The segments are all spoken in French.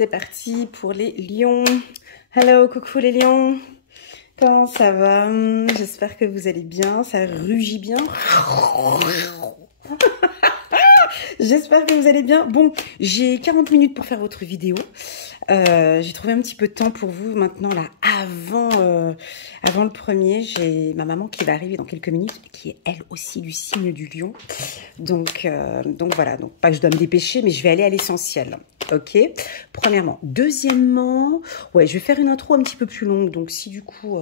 C'est parti pour les lions. Hello, coucou les lions. Comment ça va? J'espère que vous allez bien. Ça rugit bien. J'espère que vous allez bien. Bon, j'ai 40 minutes pour faire votre vidéo. J'ai trouvé un petit peu de temps pour vous maintenant là, avant le premier. J'ai ma maman qui va arriver dans quelques minutes, qui est elle aussi du signe du lion. Donc voilà, donc pas que je dois me dépêcher, mais je vais aller à l'essentiel. Ok, premièrement. Deuxièmement, ouais, je vais faire une intro un petit peu plus longue. Donc si du coup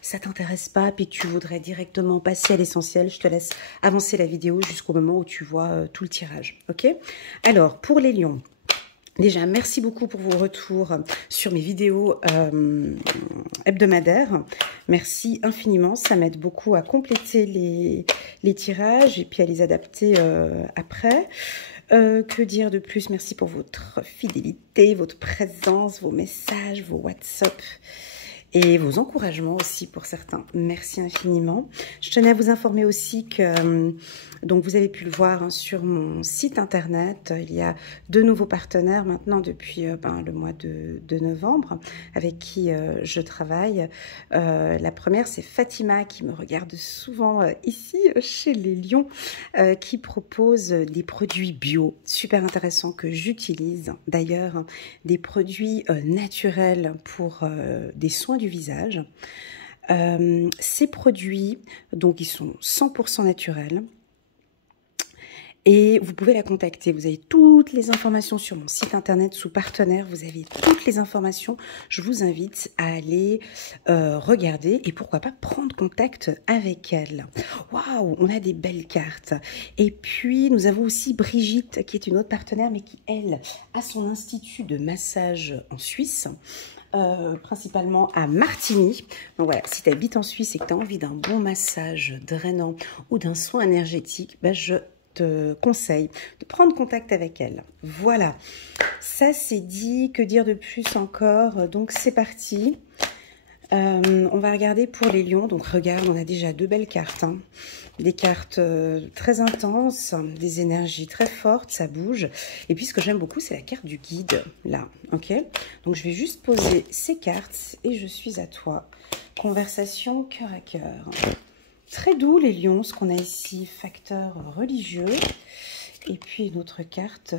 ça t'intéresse pas et que tu voudrais directement passer à l'essentiel, je te laisse avancer la vidéo jusqu'au moment où tu vois tout le tirage. Ok, alors pour les lions. Déjà, merci beaucoup pour vos retours sur mes vidéos hebdomadaires. Merci infiniment, ça m'aide beaucoup à compléter les tirages et puis à les adapter après. Que dire de plus? Merci pour votre fidélité, votre présence, vos messages, vos WhatsApp et vos encouragements aussi pour certains. Merci infiniment. Je tenais à vous informer aussi que, donc vous avez pu le voir hein, sur mon site internet, il y a 2 nouveaux partenaires maintenant depuis le mois de novembre avec qui je travaille. La première, c'est Fatima qui me regarde souvent ici chez les Lions, qui propose des produits bio, super intéressants que j'utilise. D'ailleurs, des produits naturels pour des soins du visage. Ces produits, donc ils sont 100% naturels. Et vous pouvez la contacter. Vous avez toutes les informations sur mon site internet sous partenaire. Vous avez toutes les informations. Je vous invite à aller regarder et pourquoi pas prendre contact avec elle. Waouh, on a des belles cartes. Et puis, nous avons aussi Brigitte qui est une autre partenaire mais qui, elle, a son institut de massage en Suisse. Principalement à Martigny. Donc voilà, si tu habites en Suisse et que tu as envie d'un bon massage drainant ou d'un soin énergétique, je te conseille de prendre contact avec elle. Voilà, ça c'est dit. Que dire de plus encore? Donc c'est parti. On va regarder pour les lions. Donc regarde, on a déjà 2 belles cartes. Hein. Des cartes très intenses, des énergies très fortes, ça bouge. Et puis ce que j'aime beaucoup, c'est la carte du guide, là. Ok. Donc je vais juste poser ces cartes et je suis à toi. Conversation cœur à cœur. Très doux les lions, ce qu'on a ici, facteur religieux. Et puis une autre carte,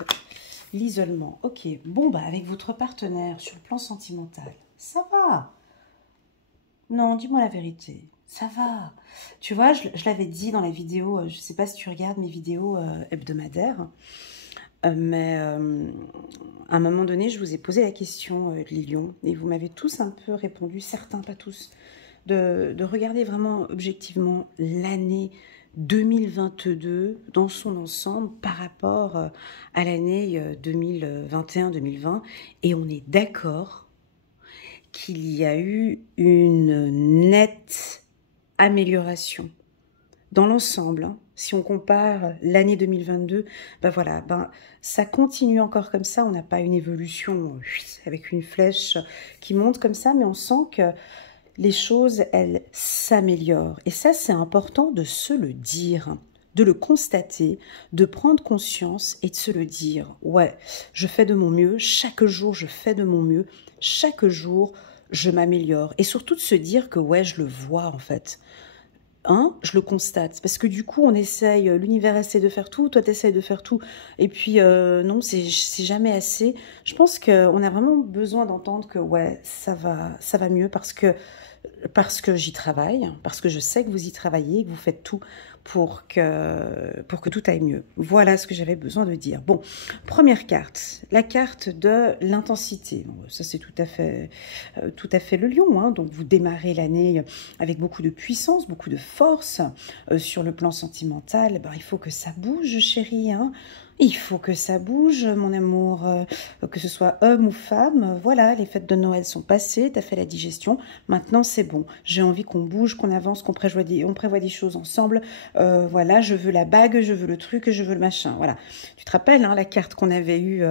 l'isolement. Ok, bon avec votre partenaire sur le plan sentimental, ça va? Non, dis-moi la vérité, ça va. Tu vois, je l'avais dit dans la vidéo, je ne sais pas si tu regardes mes vidéos hebdomadaires, mais à un moment donné, je vous ai posé la question, les lions, et vous m'avez tous un peu répondu, certains, pas tous, de regarder vraiment objectivement l'année 2022 dans son ensemble par rapport à l'année 2021-2020. Et on est d'accord qu'il y a eu une nette amélioration dans l'ensemble. Hein. Si on compare l'année 2022, ça continue encore comme ça. On n'a pas une évolution avec une flèche qui monte comme ça, mais on sent que les choses, elles, s'améliorent. Et ça, c'est important de se le dire, de le constater, de prendre conscience et de se le dire. Ouais, je fais de mon mieux, chaque jour, je fais de mon mieux, chaque jour, je m'améliore. Et surtout de se dire que, ouais, je le vois, en fait. Hein, je le constate, parce que du coup on essaye, l'univers essaie de faire tout, toi tu essayes de faire tout, et puis non, c'est jamais assez. Je pense qu'on a vraiment besoin d'entendre que ouais, ça va mieux parce que j'y travaille, parce que je sais que vous y travaillez, que vous faites tout pour que tout aille mieux. Voilà ce que j'avais besoin de dire. Bon, première carte, la carte de l'intensité. Ça, c'est tout à fait le lion. Hein. Donc, vous démarrez l'année avec beaucoup de puissance, beaucoup de force. Sur le plan sentimental, il faut que ça bouge, chérie. Hein. Il faut que ça bouge, mon amour, que ce soit homme ou femme. Voilà, les fêtes de Noël sont passées, tu as fait la digestion. Maintenant, c'est bon. J'ai envie qu'on bouge, qu'on avance, qu'on prévoit des choses ensemble. Voilà, je veux la bague, je veux le truc, je veux le machin. Voilà. Tu te rappelles hein, la carte qu'on avait eue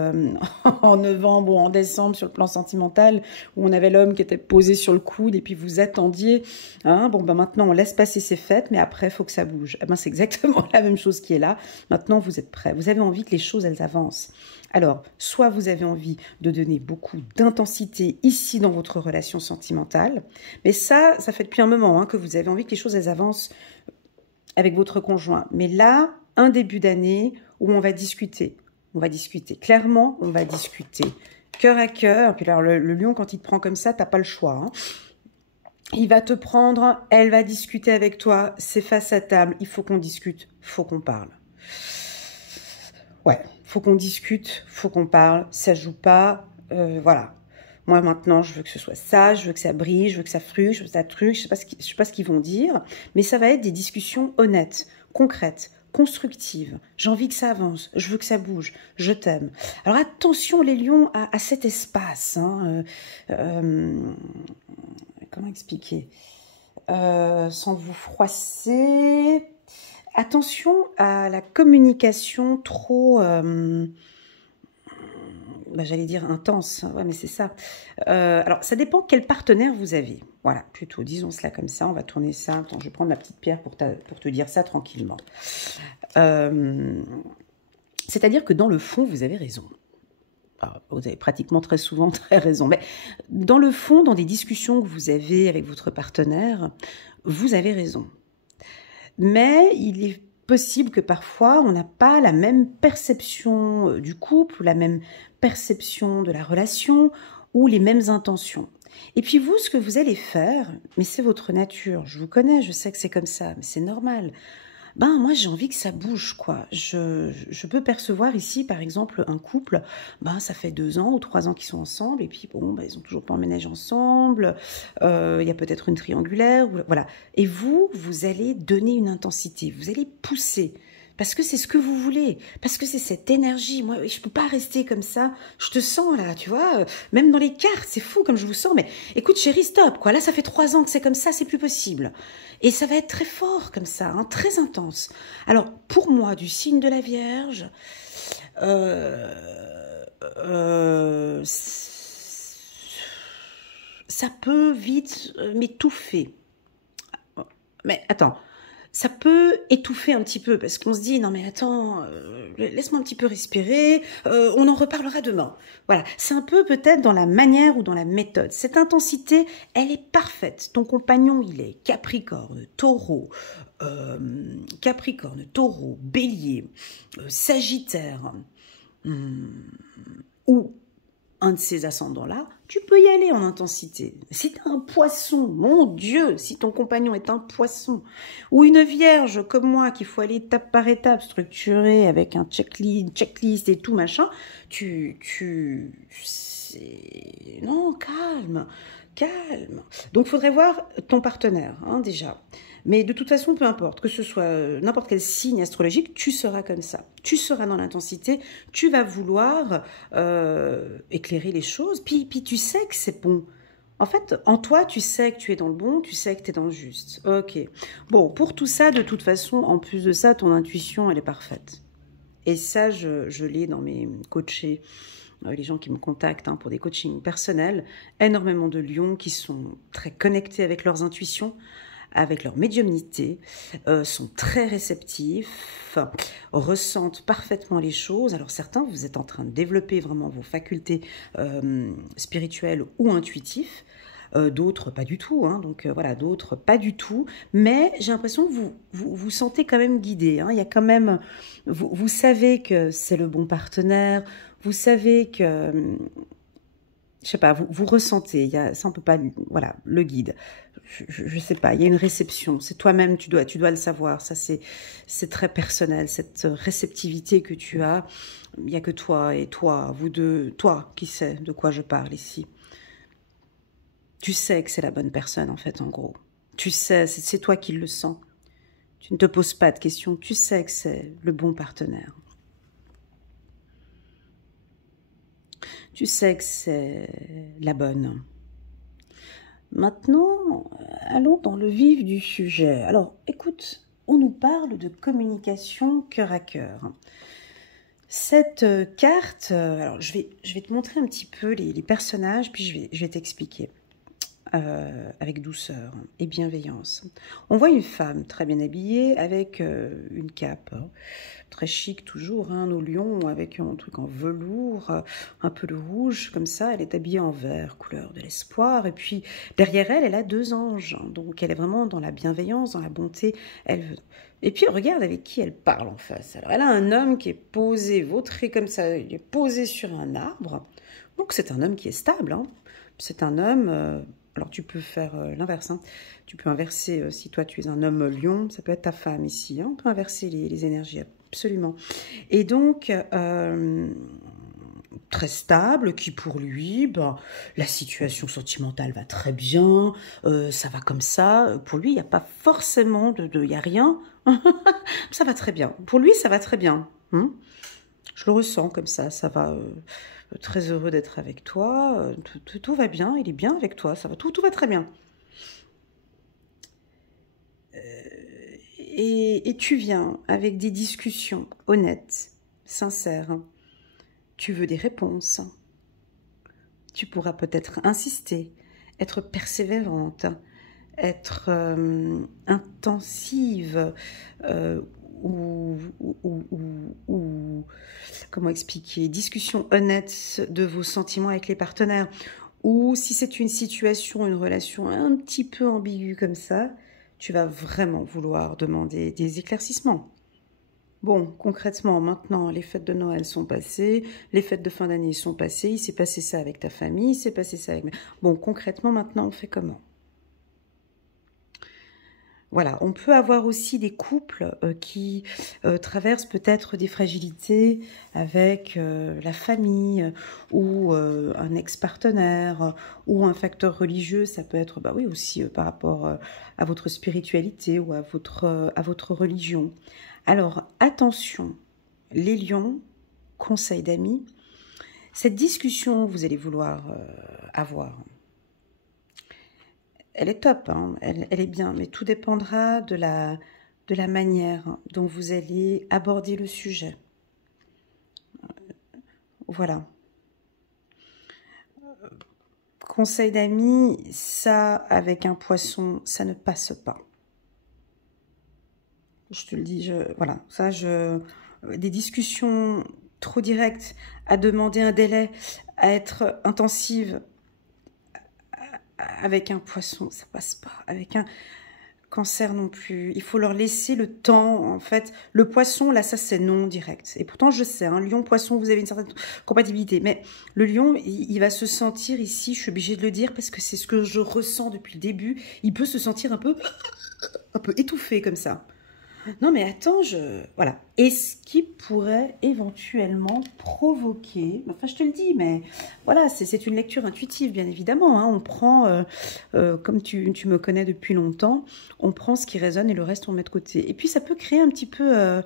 en novembre ou en décembre sur le plan sentimental, où on avait l'homme qui était posé sur le coude et puis vous attendiez. Hein, maintenant, on laisse passer ces fêtes, mais après, il faut que ça bouge. C'est exactement la même chose qui est là. Maintenant, vous êtes prêts. Vous avez envie que les choses, elles avancent. Alors, soit vous avez envie de donner beaucoup d'intensité ici dans votre relation sentimentale, mais ça fait depuis un moment que vous avez envie que les choses elles avancent avec votre conjoint. Mais là, un début d'année où on va discuter. On va discuter. Clairement, on va discuter. Cœur à cœur. Puis alors, le lion, quand il te prend comme ça, t'as pas le choix. Il va te prendre, elle va discuter avec toi. C'est face à table. Il faut qu'on discute. Faut qu'on parle. Ouais, faut qu'on discute. Faut qu'on parle. Ça joue pas. Voilà. Moi, maintenant, je veux que ce soit ça, je veux que ça brille, je veux que ça fruche, je veux que ça truc, je sais pas ce qu'ils vont dire, mais ça va être des discussions honnêtes, concrètes, constructives. J'ai envie que ça avance, je veux que ça bouge, je t'aime. Alors attention, les lions, à cet espace. Comment expliquer sans vous froisser. Attention à la communication trop... j'allais dire intense, ouais, mais c'est ça. Alors, ça dépend quel partenaire vous avez. Voilà, plutôt, disons cela comme ça. On va tourner ça. Attends, je vais prendre ma petite pierre pour te dire ça tranquillement. C'est-à-dire que dans le fond, vous avez raison. Alors, vous avez pratiquement très souvent très raison. Mais dans le fond, dans des discussions que vous avez avec votre partenaire, vous avez raison. Mais il est possible que parfois, on n'a pas la même perception du couple, ou la même perception de la relation, ou les mêmes intentions. Et puis vous, ce que vous allez faire, mais c'est votre nature, je vous connais, je sais que c'est comme ça, mais c'est normal. Moi, j'ai envie que ça bouge, quoi. Je peux percevoir ici, par exemple, un couple, ça fait 2 ans ou 3 ans qu'ils sont ensemble, et puis, ils ont toujours pas emménagé ensemble, il y a peut-être une triangulaire, voilà. Et vous allez donner une intensité, vous allez pousser, parce que c'est ce que vous voulez, parce que c'est cette énergie. Moi, je peux pas rester comme ça, je te sens là, tu vois, même dans les cartes, c'est fou comme je vous sens, mais écoute chérie, stop, quoi, là ça fait 3 ans que c'est comme ça, c'est plus possible. Et ça va être très fort comme ça, très intense. Alors, pour moi, du signe de la Vierge, ça peut vite m'étouffer. Mais attends, ça peut étouffer un petit peu, parce qu'on se dit, non mais attends, laisse-moi un petit peu respirer, on en reparlera demain. Voilà, c'est un peu peut-être dans la manière ou dans la méthode. Cette intensité, elle est parfaite. Ton compagnon, il est Capricorne, Taureau, Bélier, Sagittaire, ou un de ces ascendants-là, tu peux y aller en intensité. Si tu es un poisson, mon Dieu, si ton compagnon est un poisson, ou une vierge comme moi, qu'il faut aller étape par étape, structuré avec un checklist et tout, machin, non, calme. Donc, il faudrait voir ton partenaire, déjà. Mais de toute façon, peu importe, que ce soit n'importe quel signe astrologique, tu seras comme ça. Tu seras dans l'intensité, tu vas vouloir éclairer les choses, puis tu sais que c'est bon. En fait, en toi, tu sais que tu es dans le bon, tu sais que tu es dans le juste. Ok. Bon, pour tout ça, de toute façon, en plus de ça, ton intuition, elle est parfaite. Et ça, je l'ai dans mes coachés. Les gens qui me contactent pour des coachings personnels, énormément de lions qui sont très connectés avec leurs intuitions, avec leur médiumnité, sont très réceptifs, ressentent parfaitement les choses. Alors certains, vous êtes en train de développer vraiment vos facultés spirituelles ou intuitives, d'autres pas du tout, donc voilà, d'autres pas du tout, mais j'ai l'impression que vous sentez quand même guidé, il y a quand même, vous savez que c'est le bon partenaire, vous savez que, je sais pas, vous ressentez, ça on peut pas, voilà, le guide, je sais pas, il y a une réception, c'est toi-même, tu dois le savoir, ça c'est très personnel, cette réceptivité que tu as, il y a que toi et toi, vous deux, toi qui sais de quoi je parle ici. Tu sais que c'est la bonne personne, en fait, en gros. Tu sais, c'est toi qui le sens. Tu ne te poses pas de questions. Tu sais que c'est le bon partenaire. Tu sais que c'est la bonne. Maintenant, allons dans le vif du sujet. Alors, écoute, on nous parle de communication cœur à cœur. Cette carte, alors je vais te montrer un petit peu les personnages, puis je vais t'expliquer. avec douceur et bienveillance. On voit une femme très bien habillée avec une cape, hein, très chic toujours, hein, nos lions, avec un truc en velours, un peu de rouge, comme ça. Elle est habillée en vert, couleur de l'espoir. Et puis derrière elle, elle a 2 anges. Hein, donc elle est vraiment dans la bienveillance, dans la bonté. Et puis regarde avec qui elle parle en face. Alors elle a un homme qui est posé, vautré comme ça, il est posé sur un arbre. Donc c'est un homme qui est stable, hein. C'est un homme, alors tu peux faire l'inverse, hein. Tu peux inverser, si toi tu es un homme lion, ça peut être ta femme ici, hein. On peut inverser les énergies, absolument. Et donc, très stable, qui pour lui, ben, la situation sentimentale va très bien, ça va comme ça. Pour lui, il n'y a pas forcément il n'y a rien. Ça va très bien. Pour lui, ça va très bien. Hein. Je le ressens comme ça va... très heureux d'être avec toi, tout va bien, il est bien avec toi, ça va, tout va très bien. Et tu viens avec des discussions honnêtes, sincères. Tu veux des réponses. Tu pourras peut-être insister, être persévérante, être intensive, ou comment expliquer, discussion honnête de vos sentiments avec les partenaires. Ou si c'est une situation, une relation un petit peu ambiguë comme ça, tu vas vraiment vouloir demander des éclaircissements. Bon, concrètement, maintenant, les fêtes de Noël sont passées, les fêtes de fin d'année sont passées, il s'est passé ça avec ta famille, il s'est passé ça avec... Bon, concrètement, maintenant, on fait comment ? Voilà, on peut avoir aussi des couples qui traversent peut-être des fragilités avec la famille ou un ex-partenaire ou un facteur religieux. Ça peut être, bah oui, aussi par rapport à votre spiritualité ou à votre religion. Alors, attention, les lions, conseil d'amis, cette discussion que vous allez vouloir avoir, elle est top, hein, elle est bien, mais tout dépendra de la manière dont vous allez aborder le sujet. Voilà. Conseil d'amis, ça, avec un poisson, ça ne passe pas. Je te le dis, voilà, ça, des discussions trop directes, à demander un délai, à être intensive, avec un poisson, ça passe pas. Avec un cancer non plus. Il faut leur laisser le temps, en fait. Le poisson, là, ça, c'est non direct. Et pourtant, je sais, hein, lion-poisson, vous avez une certaine compatibilité. Mais le lion, il va se sentir ici, je suis obligée de le dire, parce que c'est ce que je ressens depuis le début. Il peut se sentir un peu étouffé comme ça. Non, mais attends, voilà. Et ce qui pourrait éventuellement provoquer... Enfin, je te le dis, mais voilà, c'est une lecture intuitive, bien évidemment. Hein. On prend, comme tu me connais depuis longtemps, on prend ce qui résonne et le reste, on met de côté. Et puis, ça peut créer un petit peu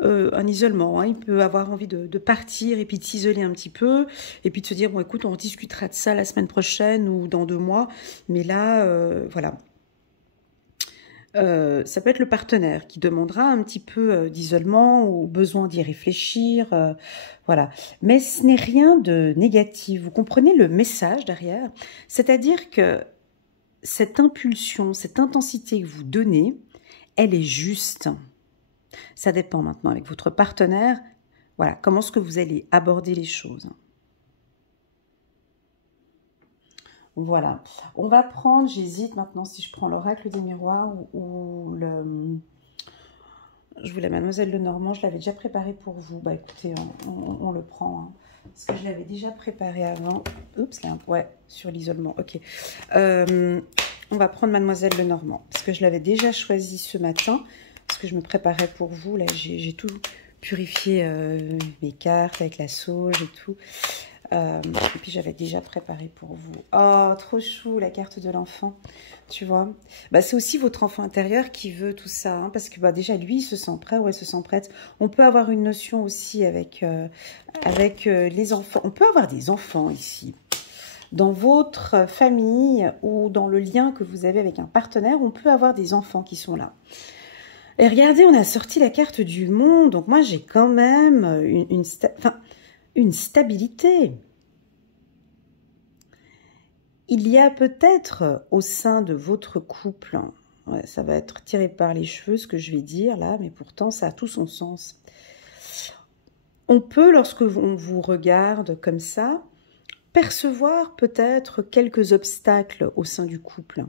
un isolement. Hein. Il peut avoir envie de partir et puis de s'isoler un petit peu. Et puis de se dire, bon, écoute, on discutera de ça la semaine prochaine ou dans 2 mois. Mais là, voilà. Ça peut être le partenaire qui demandera un petit peu d'isolement ou besoin d'y réfléchir, voilà. Mais ce n'est rien de négatif. Vous comprenez le message derrière? C'est-à-dire que cette impulsion, cette intensité que vous donnez, elle est juste. Ça dépend maintenant avec votre partenaire. Voilà, comment est-ce que vous allez aborder les choses? Voilà, on va prendre, j'hésite maintenant si je prends l'oracle des miroirs ou le... Je voulais Mademoiselle Lenormand, je l'avais déjà préparé pour vous. Bah écoutez, on le prend, hein, parce que je l'avais déjà préparé avant. Oups, là, ouais, sur l'isolement, ok. On va prendre Mademoiselle Lenormand, parce que je l'avais déjà choisi ce matin, parce que je me préparais pour vous. Là, j'ai tout purifié, mes cartes avec la sauge et tout. Et puis j'avais déjà préparé pour vous. Oh, trop chou, la carte de l'enfant, tu vois. Bah, c'est aussi votre enfant intérieur qui veut tout ça, hein, parce que bah, déjà, lui, il se sent prêt ou elle se sent prête. On peut avoir une notion aussi avec les enfants. On peut avoir des enfants ici. Dans votre famille ou dans le lien que vous avez avec un partenaire, on peut avoir des enfants qui sont là. Et regardez, on a sorti la carte du monde. Donc moi, j'ai quand même une stabilité. Il y a peut-être au sein de votre couple, ouais, ça va être tiré par les cheveux ce que je vais dire là, mais pourtant ça a tout son sens. On peut, lorsque on vous regarde comme ça, percevoir peut-être quelques obstacles au sein du couple.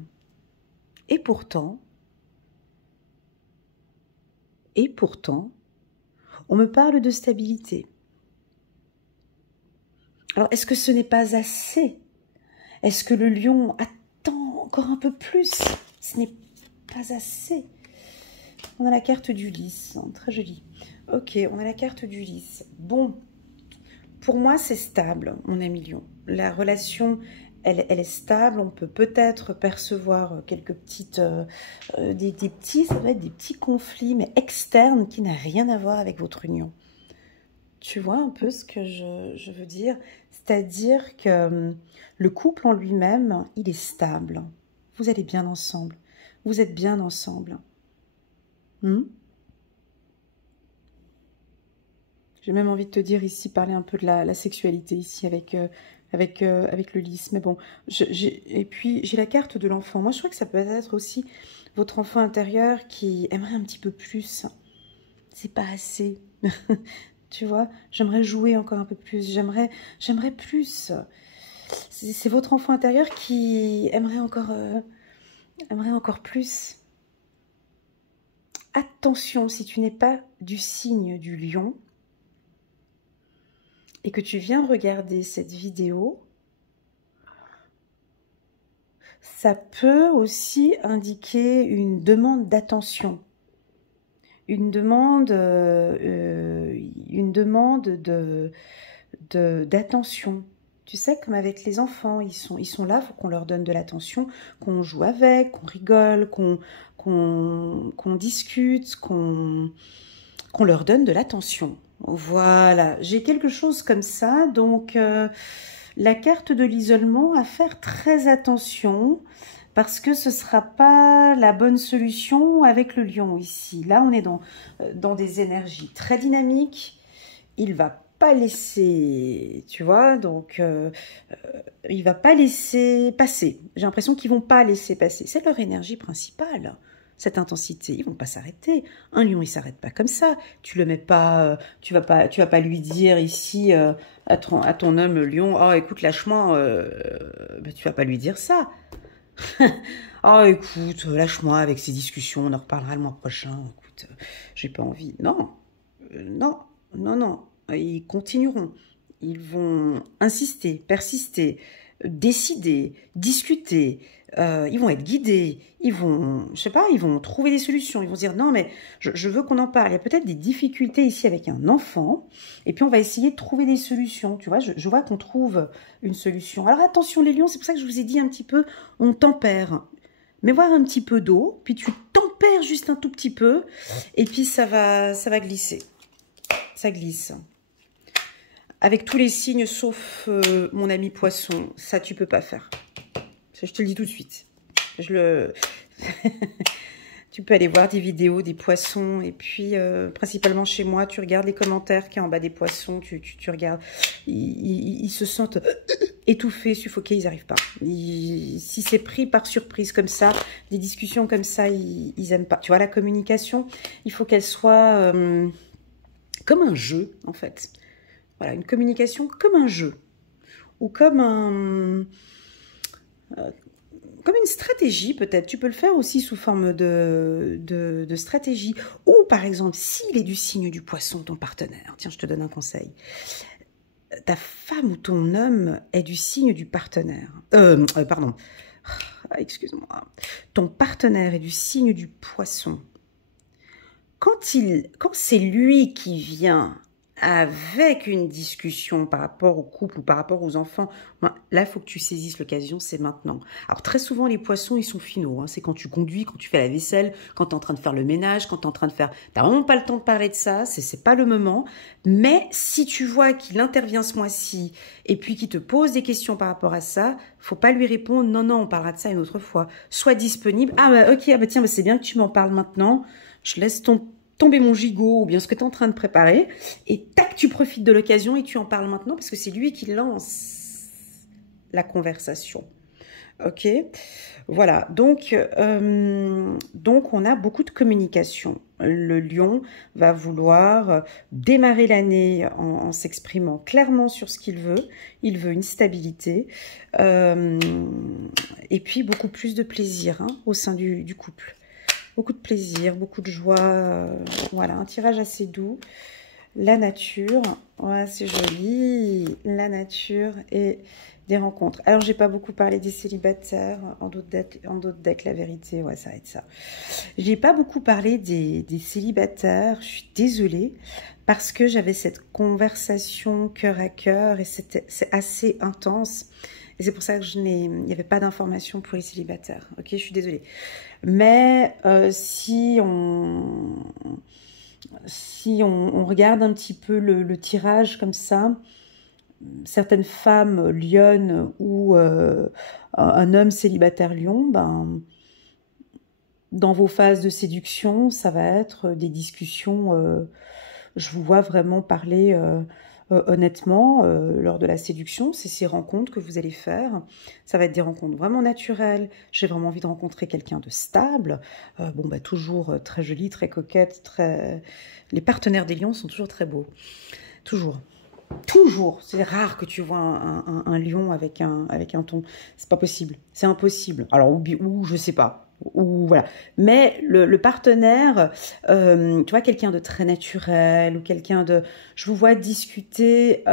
Et pourtant, on me parle de stabilité. Alors, est-ce que ce n'est pas assez? Est-ce que le lion attend encore un peu plus? Ce n'est pas assez. On a la carte d'Ulysse, très jolie. Ok, on a la carte d'Ulysse. Bon, pour moi, c'est stable, mon ami lion. La relation, elle est stable. On peut peut-être percevoir quelques petites, des petits, ça va être des petits conflits, mais externes, qui n'ont rien à voir avec votre union. Tu vois un peu ce que je veux dire? C'est-à-dire que le couple en lui-même, il est stable. Vous allez bien ensemble. Vous êtes bien ensemble. J'ai même envie de te dire ici, parler un peu de la sexualité ici avec le lys. Mais bon, et puis j'ai la carte de l'enfant. Moi, je crois que ça peut être aussi votre enfant intérieur qui aimerait un petit peu plus. C'est pas assez. Tu vois, j'aimerais jouer encore un peu plus. J'aimerais plus. C'est votre enfant intérieur qui aimerait encore plus. Attention, si tu n'es pas du signe du lion et que tu viens regarder cette vidéo, ça peut aussi indiquer une demande d'attention, une demande d'attention. Tu sais, comme avec les enfants, ils sont là, il faut qu'on leur donne de l'attention, qu'on joue avec, qu'on rigole, qu'on discute, qu'on leur donne de l'attention. Voilà, j'ai quelque chose comme ça, donc la carte de l'isolement, à faire très attention, parce que ce ne sera pas la bonne solution avec le lion ici. Là, on est dans des énergies très dynamiques, il va pas laisser, tu vois, donc il va pas laisser passer. J'ai l'impression qu'ils vont pas laisser passer. C'est leur énergie principale. Cette intensité, ils vont pas s'arrêter. Un lion, il s'arrête pas comme ça. Tu le mets pas, tu vas pas lui dire ici à ton homme lion, oh écoute lâche-moi, tu vas pas lui dire ça. Oh écoute lâche-moi avec ces discussions, on en reparlera le mois prochain. Écoute, j'ai pas envie. Non, non. Ils continueront. Ils vont insister, persister, décider, discuter. Ils vont être guidés, ils vont trouver des solutions, ils vont se dire non mais je veux qu'on en parle, il y a peut-être des difficultés ici avec un enfant, et puis on va essayer de trouver des solutions, tu vois, je vois qu'on trouve une solution. Alors attention les lions, c'est pour ça que je vous ai dit un petit peu, on tempère, mais voir un petit peu d'eau, puis tu tempères juste un tout petit peu, et puis ça va glisser, ça glisse. Avec tous les signes sauf mon ami poisson, ça tu peux pas faire. Je te le dis tout de suite. Tu peux aller voir des vidéos des poissons. Et puis, principalement chez moi, tu regardes les commentaires qui est en bas des poissons. Tu regardes. Ils se sentent étouffés, suffoqués. Ils n'arrivent pas. Si c'est pris par surprise comme ça, des discussions comme ça, ils n'aiment pas. Tu vois, la communication, il faut qu'elle soit comme un jeu, en fait. Voilà, une communication comme un jeu. Ou comme comme une stratégie peut-être, tu peux le faire aussi sous forme de stratégie. Ou par exemple, s'il est du signe du poisson, ton partenaire, tiens, je te donne un conseil. Ta femme ou ton homme est du signe du partenaire. Pardon, excuse-moi. Ton partenaire est du signe du poisson. Quand c'est lui qui vient avec une discussion par rapport au couple ou par rapport aux enfants, là, il faut que tu saisisses l'occasion, c'est maintenant. Alors, très souvent, les poissons, ils sont finaux. Hein. C'est quand tu conduis, quand tu fais la vaisselle, quand tu es en train de faire le ménage, quand tu es en train de faire... Tu n'as vraiment pas le temps de parler de ça, c'est pas le moment. Mais si tu vois qu'il intervient ce mois-ci et puis qu'il te pose des questions par rapport à ça, faut pas lui répondre « Non, on parlera de ça une autre fois. » Sois disponible. « Ah, bah, ok, tiens, c'est bien que tu m'en parles maintenant. Je laisse tomber mon gigot ou bien ce que tu es en train de préparer et tac, tu profites de l'occasion et tu en parles maintenant parce que c'est lui qui lance la conversation. Ok, voilà, donc on a beaucoup de communication. Le lion va vouloir démarrer l'année en s'exprimant clairement sur ce qu'il veut. Il veut une stabilité et puis beaucoup plus de plaisir hein, au sein du couple. Beaucoup de plaisir, beaucoup de joie. Voilà, un tirage assez doux. La nature, ouais, c'est joli. La nature et des rencontres. Alors, j'ai pas beaucoup parlé des célibataires. En d'autres decks, la vérité, ouais, ça va être ça. J'ai pas beaucoup parlé des célibataires. Je suis désolée parce que j'avais cette conversation cœur à cœur et c'est assez intense. Et c'est pour ça que il n'y avait pas d'informations pour les célibataires. Ok, je suis désolée. Mais si on regarde un petit peu le tirage comme ça, certaines femmes lionnes ou un homme célibataire lion, ben, dans vos phases de séduction, ça va être des discussions, je vous vois vraiment parler honnêtement lors de la séduction, c'est ces rencontres que vous allez faire. Ça va être des rencontres vraiment naturelles. J'ai vraiment envie de rencontrer quelqu'un de stable. Bon, bah, toujours très jolie, très coquette, très... Les partenaires des lions sont toujours très beaux. Toujours. Toujours. C'est rare que tu vois un lion avec un ton. C'est pas possible. C'est impossible. Alors, ou je sais pas. Ou voilà. Mais le partenaire, tu vois, quelqu'un de très naturel ou quelqu'un de... Je vous vois discuter...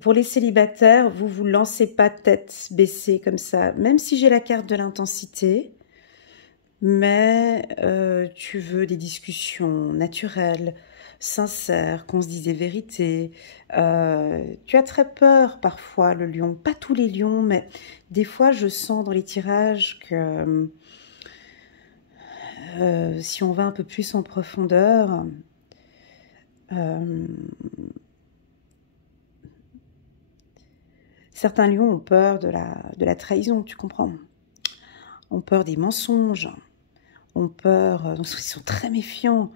pour les célibataires, vous vous lancez pas tête baissée comme ça. Même si j'ai la carte de l'intensité, mais tu veux des discussions naturelles, sincères, qu'on se dise des vérités. Tu as très peur parfois, le lion. Pas tous les lions, mais des fois, je sens dans les tirages que si on va un peu plus en profondeur, certains lions ont peur de la trahison, tu comprends? Ont peur des mensonges, ont peur... donc ils sont très méfiants.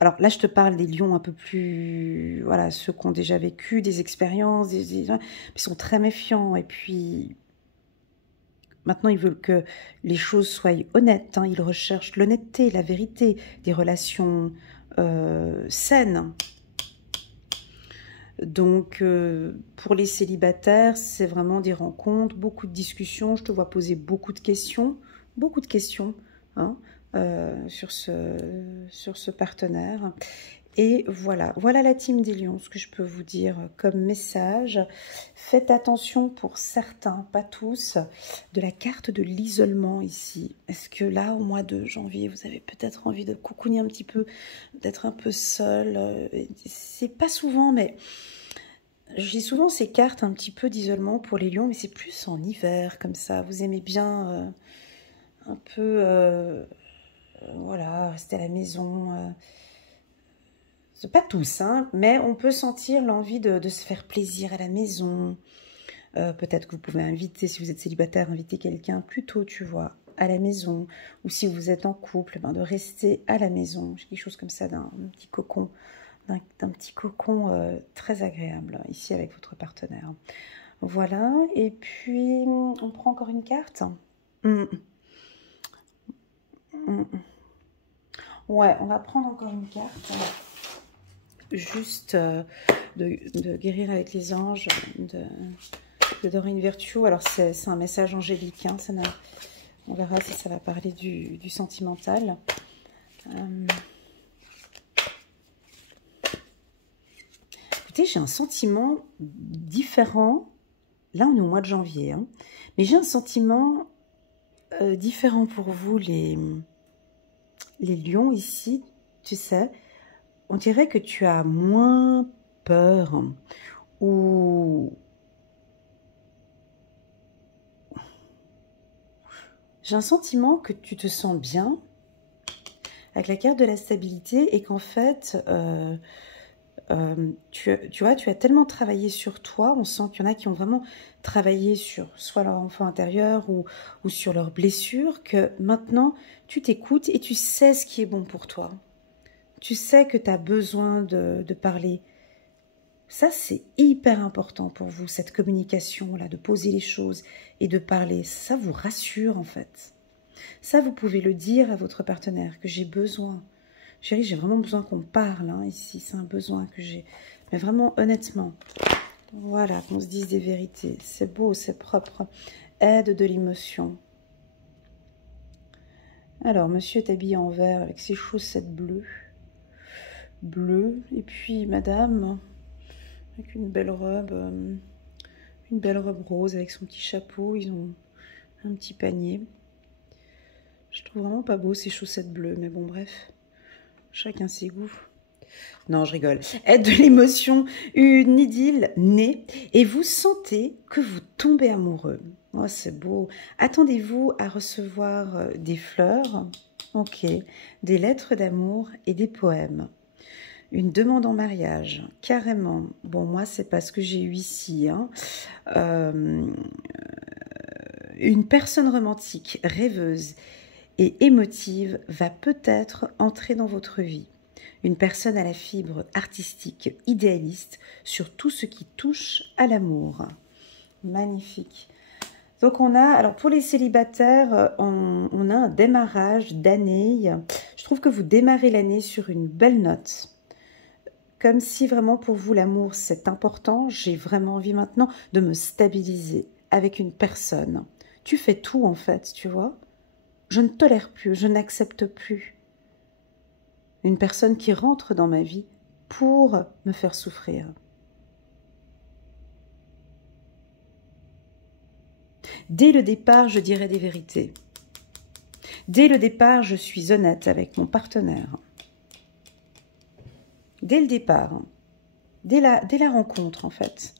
Alors là, je te parle des lions un peu plus... Voilà, ceux qui ont déjà vécu des expériences, ils sont très méfiants. Et puis, maintenant, ils veulent que les choses soient honnêtes. Hein. Ils recherchent l'honnêteté, la vérité, des relations saines. Donc, pour les célibataires, c'est vraiment des rencontres, beaucoup de discussions. Je te vois poser beaucoup de questions hein, sur ce partenaire. Et voilà, voilà la team des lions, ce que je peux vous dire comme message. Faites attention pour certains, pas tous, de la carte de l'isolement ici. Est-ce que là, au mois de janvier, vous avez peut-être envie de cocooner un petit peu, d'être un peu seul? C'est pas souvent, mais j'ai souvent ces cartes un petit peu d'isolement pour les lions, mais c'est plus en hiver, comme ça. Vous aimez bien un peu, voilà, rester à la maison. C'est pas tous, hein, mais on peut sentir l'envie de se faire plaisir à la maison. Peut-être que vous pouvez inviter, si vous êtes célibataire, inviter quelqu'un plus tôt, tu vois, à la maison. Ou si vous êtes en couple, ben de rester à la maison. Quelque chose comme ça, d'un petit cocon, d'un petit cocon très agréable, ici avec votre partenaire. Voilà, et puis, on prend encore une carte. Ouais, on va prendre encore une carte. Juste de guérir avec les anges, de Doreen Virtue. Alors, c'est un message angélique. Hein, on verra si ça va parler du sentimental. Écoutez, j'ai un sentiment différent. Là, on est au mois de janvier. Hein, mais j'ai un sentiment différent pour vous, les lions ici. Tu sais, on dirait que tu as moins peur ou... J'ai un sentiment que tu te sens bien avec la carte de la stabilité et qu'en fait, tu vois, tu as tellement travaillé sur toi, on sent qu'il y en a qui ont vraiment travaillé sur soit leur enfant intérieur ou sur leurs blessures, que maintenant, tu t'écoutes et tu sais ce qui est bon pour toi. Tu sais que tu as besoin de parler Ça, c'est hyper important pour vous, cette communication-là, de poser les choses et de parler. Ça vous rassure, en fait. Ça, vous pouvez le dire à votre partenaire, que j'ai besoin. Chérie, j'ai vraiment besoin qu'on parle, hein, ici. C'est un besoin que j'ai. Mais vraiment, honnêtement. Voilà, qu'on se dise des vérités. C'est beau, c'est propre. Aide de l'émotion. Alors, monsieur est habillé en vert avec ses chaussettes bleues. Et puis, madame, avec une belle robe rose avec son petit chapeau. Ils ont un petit panier. Je trouve vraiment pas beau ces chaussettes bleues, mais bon, bref. Chacun ses goûts. Non, je rigole. Aide de l'émotion, une idylle naît et vous sentez que vous tombez amoureux. Oh, c'est beau. Attendez-vous à recevoir des fleurs, ok, des lettres d'amour et des poèmes. Une demande en mariage, carrément. Bon, moi, c'est pas ce que j'ai eu ici. Hein. Une personne romantique, rêveuse et émotive va peut-être entrer dans votre vie. Une personne à la fibre artistique, idéaliste, sur tout ce qui touche à l'amour. Magnifique. Donc on a, alors pour les célibataires, on a un démarrage d'année. Je trouve que vous démarrez l'année sur une belle note. Comme si vraiment pour vous l'amour c'est important. J'ai vraiment envie maintenant de me stabiliser avec une personne. Tu fais tout en fait, tu vois. Je ne tolère plus, je n'accepte plus une personne qui rentre dans ma vie pour me faire souffrir. Dès le départ, je dirai des vérités. Dès le départ, je suis honnête avec mon partenaire. Dès le départ, dès la rencontre en fait.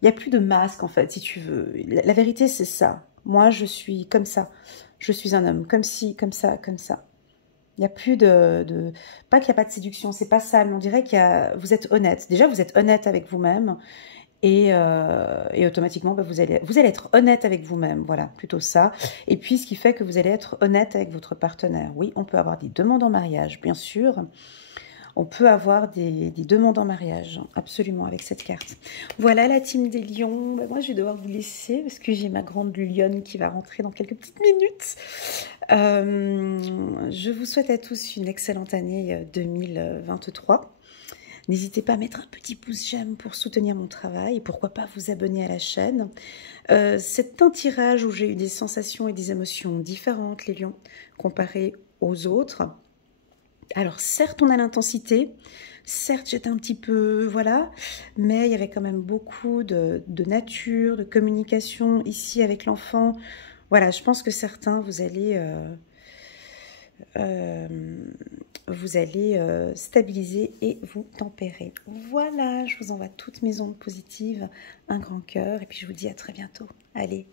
Il n'y a plus de masque en fait, si tu veux. La vérité, c'est ça. Moi, je suis comme ça. Je suis un homme, comme ci, comme ça, comme ça. Il n'y a plus de... Pas qu'il n'y a pas de séduction, c'est pas ça, mais on dirait vous êtes honnête. Déjà, vous êtes honnête avec vous-même et automatiquement, vous allez être honnête avec vous-même. Voilà, plutôt ça. Et puis, ce qui fait que vous allez être honnête avec votre partenaire. Oui, on peut avoir des demandes en mariage, bien sûr. On peut avoir des demandes en mariage, absolument, avec cette carte. Voilà la team des lions. Ben, moi, je vais devoir vous laisser parce que j'ai ma grande lionne qui va rentrer dans quelques petites minutes. Je vous souhaite à tous une excellente année 2023. N'hésitez pas à mettre un petit pouce j'aime pour soutenir mon travail et pourquoi pas vous abonner à la chaîne. C'est un tirage où j'ai eu des sensations et des émotions différentes, les lions, comparées aux autres. Alors certes on a l'intensité, certes j'étais un petit peu, voilà, mais il y avait quand même beaucoup de nature, de communication ici avec l'enfant. Voilà, je pense que certains vous allez stabiliser et vous tempérer. Voilà, je vous envoie toutes mes ondes positives, un grand cœur et puis je vous dis à très bientôt. Allez,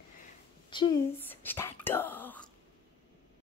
tchuss, je t'adore.